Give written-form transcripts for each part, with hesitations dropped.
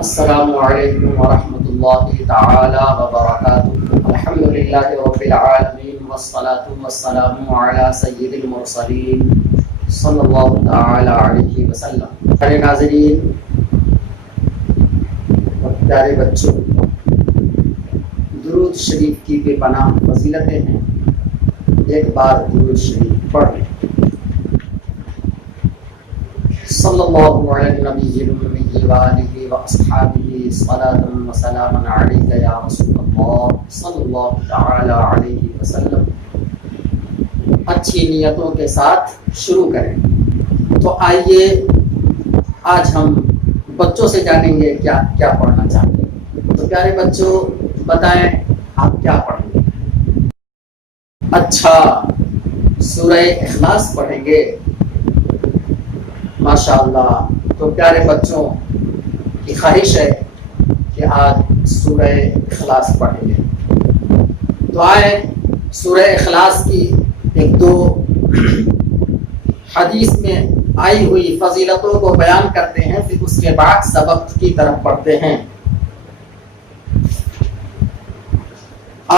السلام علیکم ورحمۃ اللہ تعالی وبرکاتہ۔ الحمد للہ رب العالمین والصلاة والسلام علی سید المرسلین صلی اللہ تعالی علیہ وسلم۔ پیارے ناظرین اور پیارے بچوں، درود شریف کی بے پناہ فضیلتیں ہیں، ایک بار درود شریف پڑھ لیں۔ صلی اللہ علیہ النبی الأمی وآلہ واصحابہ صلاۃ و سلام علیک یا رسول اللہ صلی اللہ تعالی علیہ وسلم۔ اچھی نیتوں کے ساتھ شروع کریں۔ تو آئیے آج ہم بچوں سے جانیں گے کیا کیا پڑھنا چاہتے ہیں۔ تو پیارے بچوں بتائیں آپ کیا پڑھیں گے؟ اچھا، سورہ اخلاص پڑھیں گے؟ ماشاء اللہ۔ تو پیارے بچوں کی خواہش ہے کہ آج سورہ اخلاص پڑھیں گے۔ تو آئیں سورہ اخلاص کی ایک دو حدیث میں آئی ہوئی فضیلتوں کو بیان کرتے ہیں، پھر اس کے بعد سبق کی طرف پڑھتے ہیں۔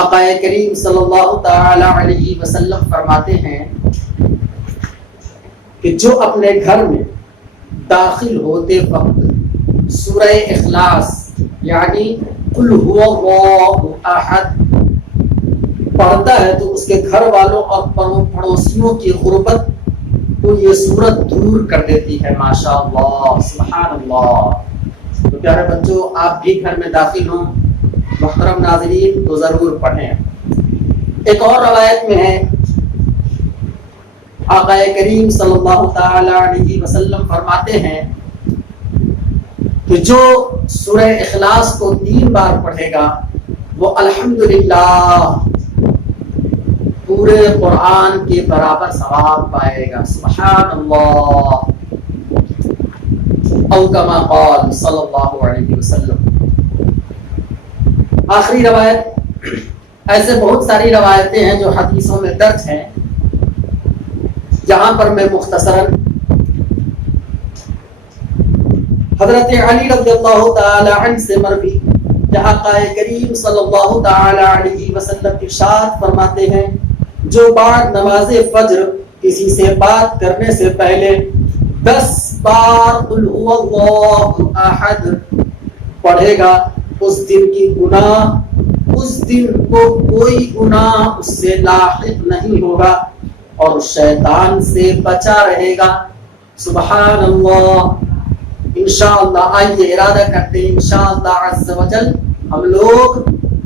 آقا کریم صلی اللہ تعالی علیہ وسلم فرماتے ہیں کہ جو اپنے گھر میں داخل ہوتے وقت سورہ اخلاص یعنی قل هو اللہ احد پڑھتا ہے تو اس کے گھر والوں اور پڑوسیوں کی غربت کو یہ سورت دور کر دیتی ہے۔ ماشاء اللہ، سبحان اللہ۔ تو پیارے بچوں آپ بھی گھر میں داخل ہوں محترم ناظرین تو ضرور پڑھیں۔ ایک اور روایت میں ہے آقا کریم صلی اللہ تعالی علیہ وسلم فرماتے ہیں کہ جو سورہ اخلاص کو 3 بار پڑھے گا وہ الحمدللہ پورے قرآن کے برابر ثواب پائے گا۔ سبحان اللہ، او کما قال صلی اللہ علیہ وسلم۔ آخری روایت، ایسے بہت ساری روایتیں ہیں جو حدیثوں میں درج ہیں، جہاں پر میں مختصراً حضرت علی رضی اللہ تعالی عنہ سے مروی جہاں آقا کریم صلی اللہ تعالی علیہ وسلم ارشاد فرماتے ہیں جو بعد نماز فجر کسی سے بات کرنے سے پہلے 10 بار قل هو اللہ احد پڑھے گا اس دن کی گناہ، اس دن کو کوئی گناہ اس سے لاحق نہیں ہوگا اور شیطان سے بچا رہے گا۔ سبحان اللہ۔ انشاءاللہ آئیے ارادہ کرتے ہیں انشاءاللہ عز و جل ہم لوگ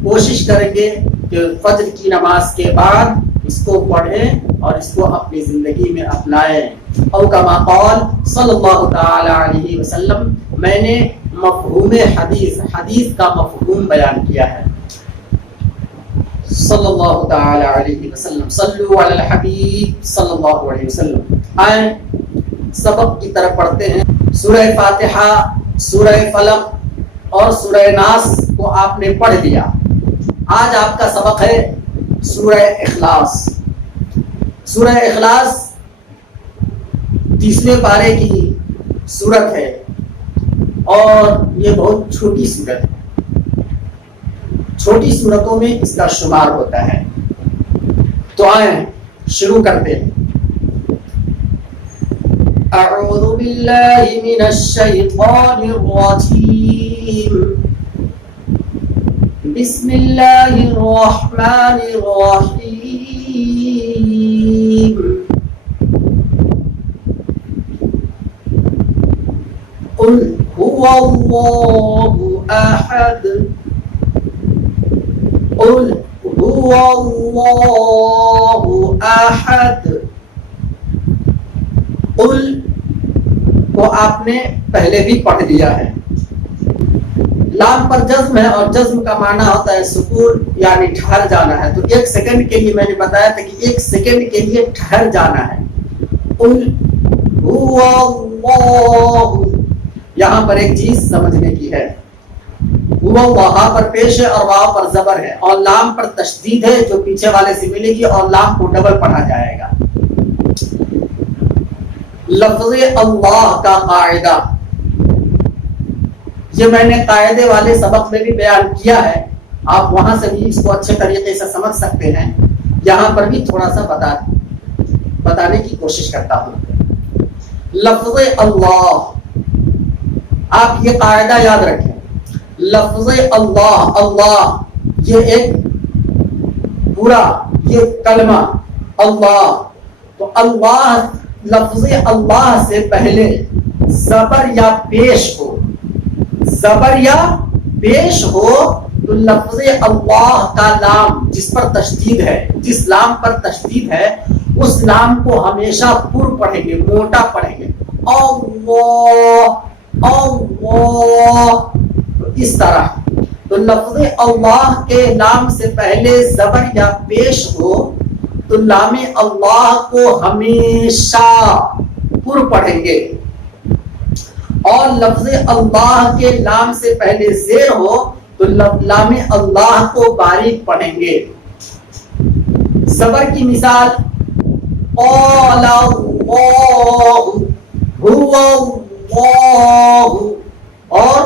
کوشش کریں گے کہ فجر کی نماز کے بعد اس کو پڑھیں اور اس کو اپنی زندگی میں اپنائیں۔ او کما قال صلی اللہ تعالی علیہ وسلم۔ میں نے مفہوم حدیث کا مفہوم بیان کیا ہے۔ صلی اللہ تعالی علیہ وسلم، صلو علی الحبیب صلی اللہ علیہ وسلم۔ آئیں سبق کی طرف پڑھتے ہیں۔ سورہ فاتحہ، سورہ فلق اور سورہ ناس کو آپ نے پڑھ لیا۔ آج آپ کا سبق ہے سورہ اخلاص۔ سورہ اخلاص 30ویں پارے کی سورت ہے اور یہ بہت چھوٹی سورت ہے۔ چھوٹی سورتوں میں اس کا شمار ہوتا ہے۔ تو آئیں شروع کرتے ہیں۔ اعوذ باللہ من الشیطان الرجیم، بسم اللہ الرحمن الرحیم۔ قل هو اللہ احد، قل هو اللہ احد۔ قل کو آپ نے پہلے بھی پڑھ لیا ہے۔ لام پر جزم ہے اور جزم کا معنی ہوتا ہے سکون یعنی ٹھہر جانا ہے۔ تو 1 سیکنڈ کے لیے میں نے بتایا تھا کہ 1 سیکنڈ کے لیے ٹھہر جانا ہے۔ قل هو اللہ، یہاں پر ایک چیز سمجھنے کی ہے، وہ وہاں پر پیش ہے اور واو پر زبر ہے اور لام پر تشدید ہے جو پیچھے والے سے ملے گی اور لام کو ڈبل پڑھا جائے گا۔ لفظ اللہ کا قاعدہ یہ میں نے قاعدے والے سبق میں بھی بیان کیا ہے، آپ وہاں سے بھی اس کو اچھے طریقے سے سمجھ سکتے ہیں، یہاں پر بھی تھوڑا سا بتانے کی کوشش کرتا ہوں۔ لفظ اللہ، آپ یہ قاعدہ یاد رکھیں، لفظ اللہ، اللہ یہ ایک پورا یہ کلمہ اللہ، تو اللہ، لفظ اللہ سے پہلے زبر یا پیش ہو، زبر یا پیش ہو تو لفظ اللہ کا لام جس پر تشدید ہے، جس لام پر تشدید ہے، اس لام کو ہمیشہ پر پڑھیں گے، موٹا پڑھیں گے، اللہ اللہ، تو اس طرح۔ تو لفظ اللہ کے لام سے پہلے زبر یا پیش ہو تو لام اللہ کو ہمیشہ پر پڑھیں گے، اور لفظ اللہ کے لام سے پہلے زیر ہو تو لام اللہ کو باریک پڑھیں گے۔ زبر کی مثال قال اللہ، هو اللہ، اور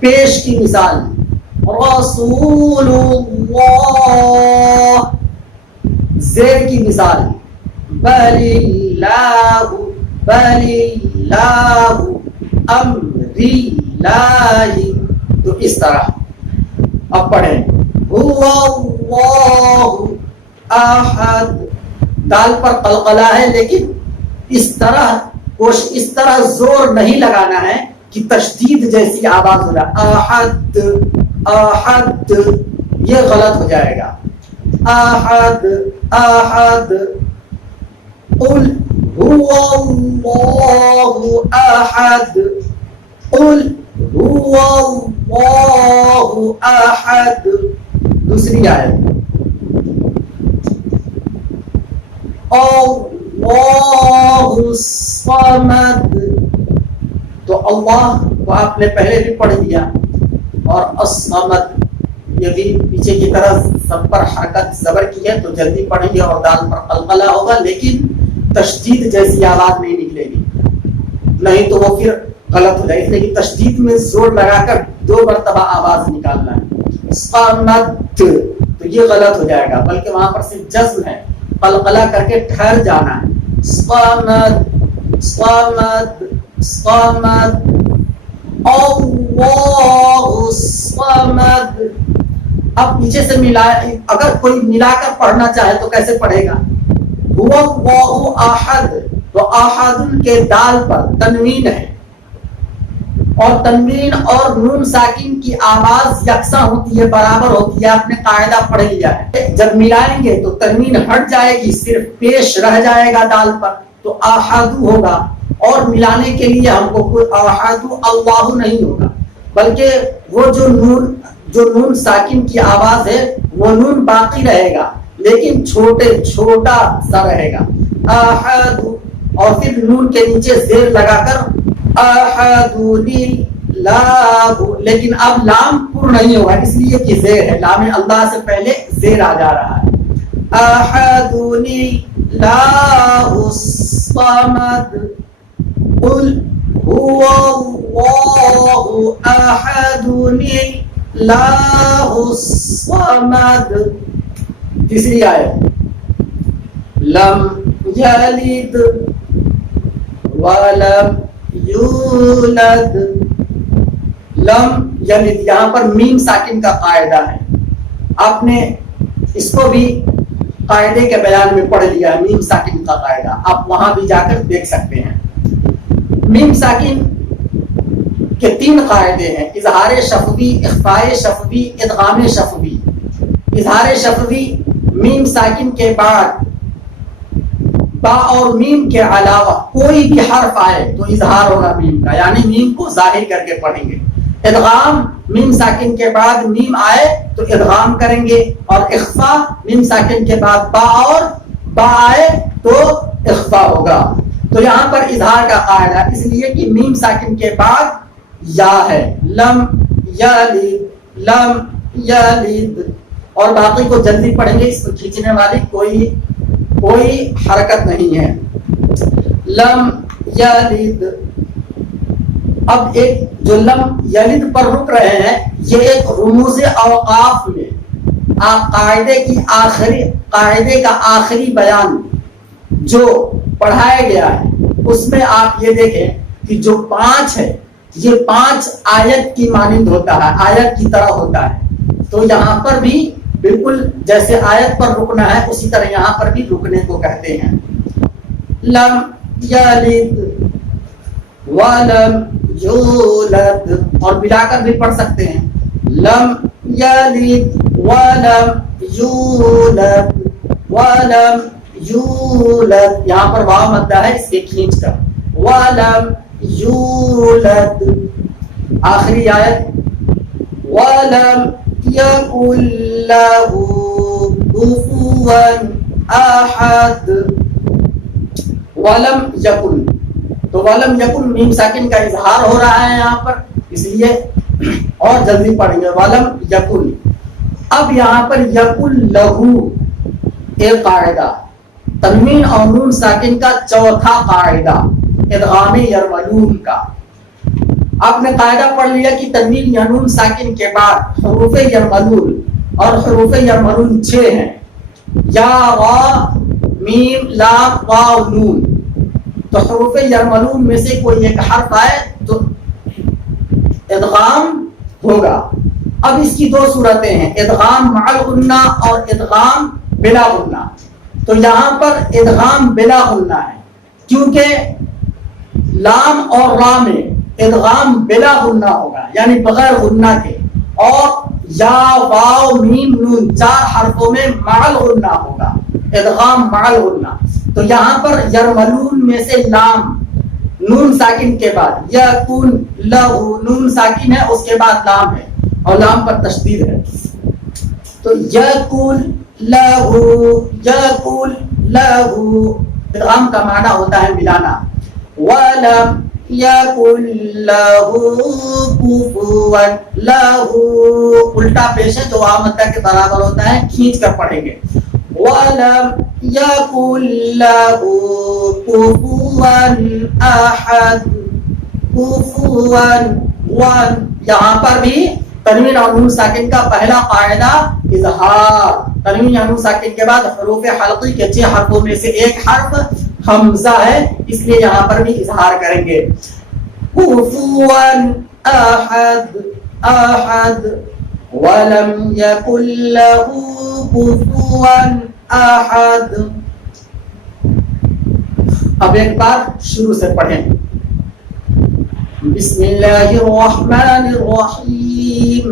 پیش کی مثال رسول اللہ، زیر کی مثال بل اللہ، بل اللہ، امر اللہ، تو اس طرح۔ اب پڑھیں هو اللہ احد، دال پر قلقلہ ہے لیکن اس طرح زور نہیں لگانا ہے کہ تشدید جیسی آواز ہو رہا، احد احد، یہ غلط ہو جائے گا، احد احد، قل هو اللہ احد، قل هو اللہ احد۔ دوسری آیت اللہ الصمد، تو اللہ کو آپ نے پہلے بھی پڑھ دیا، اور الصمد یہ بھی پیچھے کی طرف سب پر حرکت زبر کی ہے تو جلدی پڑھیں گے اور دال پر قلقلہ ہوگا، لیکن تشدید جیسی آواز نہیں نکلے گی، نہیں تو وہ پھر غلط ہو جائے، اس لیے کہ تشدید میں زور لگا کر 2 مرتبہ آواز نکالنا ہے، صمد، تو یہ غلط ہو جائے گا، بلکہ وہاں پر صرف جزم ہے، قلقلہ کر کے ٹھہر جانا ہے، صمد صمد صمد، اللہ الصمد۔ اب پیچھے سے اگر کوئی ملا کر پڑھنا چاہے تو کیسے پڑھے گا؟ هو اللہ احد، تو احد کے دال پر تنوین ہے، اور تنوین اور نون ساکن کی آواز یکساں ہوتی ہے، برابر ہوتی ہے، آپ نے قاعدہ پڑھ لیا ہے۔ جب ملائیں گے تو تنوین ہٹ جائے گی، صرف پیش رہ جائے گا دال پر، تو احد ہوگا، اور ملانے کے لیے ہم کو کوئی احد اللہ نہیں ہوگا، بلکہ وہ جو نون ساکن کی آواز ہے وہ نون باقی رہے گا، لیکن چھوٹا سا رہے گا، احد، اور پھر نون کے نیچے زیر لگا کر احد للہ، لیکن اب لام پر نہیں ہوگا اس لیے کہ زیر ہے، لام اللہ سے پہلے زیر آ جا رہا ہے، احد للہ الصمد، قل هو اللہ احد للہ الصمد۔ تیسری آیت لم یلد ولم یولد، لم یلد، یہاں پر میم ساکن کا قاعدہ ہے، آپ نے اس کو بھی قاعدے کے بیان میں پڑھ لیا ہے، میم ساکن کا قاعدہ آپ وہاں بھی جا کر دیکھ سکتے ہیں۔ میم ساکن کے 3 قاعدے ہیں، اظہار شفوی، اخفاء شفوی، ادغام شفوی۔ اظہار شفوی، میم ساکن کے بعد با اور میم کے علاوہ کوئی بھی حرف آئے تو اظہار ہوگا میم کا، یعنی میم کو ظاہر کر کے پڑھیں گے۔ ادغام، میم ساکن کے بعد میم آئے تو ادغام کریں گے، اور اخفاء، میم ساکن کے بعد با آئے تو اخفاء ہوگا۔ تو یہاں پر اظہار کا قاعدہ اس لیے کہ میم ساکن کے بعد یا ہے، لم یلد، لم یلد، اور باقی کو جلدی پڑھیں گے، اس کو کھینچنے والی کوئی حرکت نہیں ہے۔ لم یلد اب ایک جو لم یلد پر رک رہے ہیں، یہ ایک رموز اوقاف میں قاعدے کا آخری بیان جو پڑھایا گیا ہے، اس میں آپ یہ دیکھیں کہ جو 5 ہے یہ 5 آیت کی مانند ہوتا ہے، آیت کی طرح ہوتا ہے. تو یہاں پر بھی بالکل جیسے آیت پر رکنا ہے اسی طرح یہاں پر بھی رکنے کو کہتے ہیں. لم یلد ولم یولد، اور ملا کر بھی پڑھ سکتے ہیں. لم یلد ولم یولد ولم یولد، یہاں پر واو مدہ ہے اس کے کھینچ کر. ولم یولد، آخری آیت ولم یکن لہ کفوا احد. ولم یکن، تو ولم یکن میم ساکن کا اظہار ہو رہا ہے یہاں پر، اس لیے اور جلدی پڑھیں گے. ولم یکن. اب یہاں پر یکن لہو ایک قاعدہ، تنوین اور نون ساکن کا چوتھا قاعدہ ادغام یرملون کا. آپ نے قاعدہ پڑھ لیا کہ تنوین یا نون ساکن کے بعد حروف یرملون، اور حروف یرملون 6 ہیں، یا را میم لام واو نون. تو حروف یرملون میں سے کوئی ایک حرف آئے تو ادغام ہوگا. اب اس کی 2 صورتیں ہیں، ادغام مع الغنہ اور ادغام بلا غنہ. تو یہاں پر ادغام بلا غنہ ہے کیونکہ لام اور را میں ادغام بلا غنہ ہوگا، یعنی بغیر غنہ کے، اور یا واو میم نون 4 حرفوں میں مع الغنہ ہوگا، ادغام مع الغنہ. تو یہاں پر یرملون میں سے لام نون ساکن کے بعد یکن لہو، نون ساکن ہے اس کے بعد لام ہے اور لام پر تشدید ہے. تو یکن لہو، یکن لہو، ادغام کا معنی ہوتا ہے ملانا. ولم یکن لہو کفوا لہو، الٹا پیش ہے جو واو مدہ کے برابر ہوتا ہے، کھینچ کر پڑھیں گے. ولم یکن لہو کفوا احد، کفوا ون. یہاں پر بھی تنوین اور نون ساکن کا پہلا قاعدہ اظہار. تنوین یا نون ساکن کے بعد حروف حلقی کے 6 حرفوں میں سے ایک حرف حمزہ ہے، اس لیے یہاں پر بھی اظہار کریں گے. کفوا احد، احد. ولم یکن لہ کفوا احد. اب ایک بار شروع سے پڑھیں. بسم اللہ الرحمن الرحیم.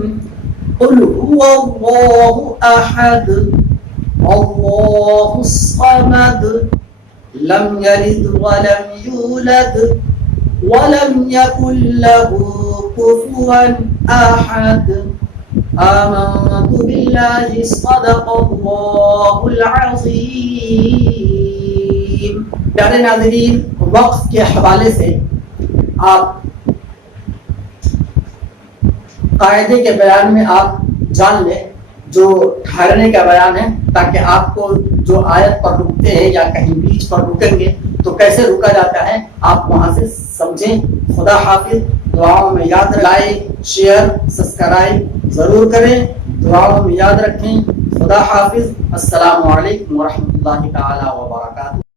قل هو اللہ احد اللہ الصمد لم یلد ولم یولد ولم یکن لہ کفوا احد. آمنت باللہ صدق اللہ العظیم. پیارے ناظرین، وقف کے حوالے سے آپ قاعدے کے بیان میں آپ جان لیں جو ٹھہرنے کا بیان ہے، تاکہ آپ کو جو آیت پر رکتے ہیں یا کہیں بیچ پر رکیں گے تو کیسے رکا جاتا ہے آپ وہاں سے سمجھیں. خدا حافظ. دعاؤں میں یاد لائک شیئر سبسکرائب ضرور کریں، دعاؤں میں یاد رکھیں. خدا حافظ. السلام علیکم ورحمۃ اللہ تعالی وبرکاتہ.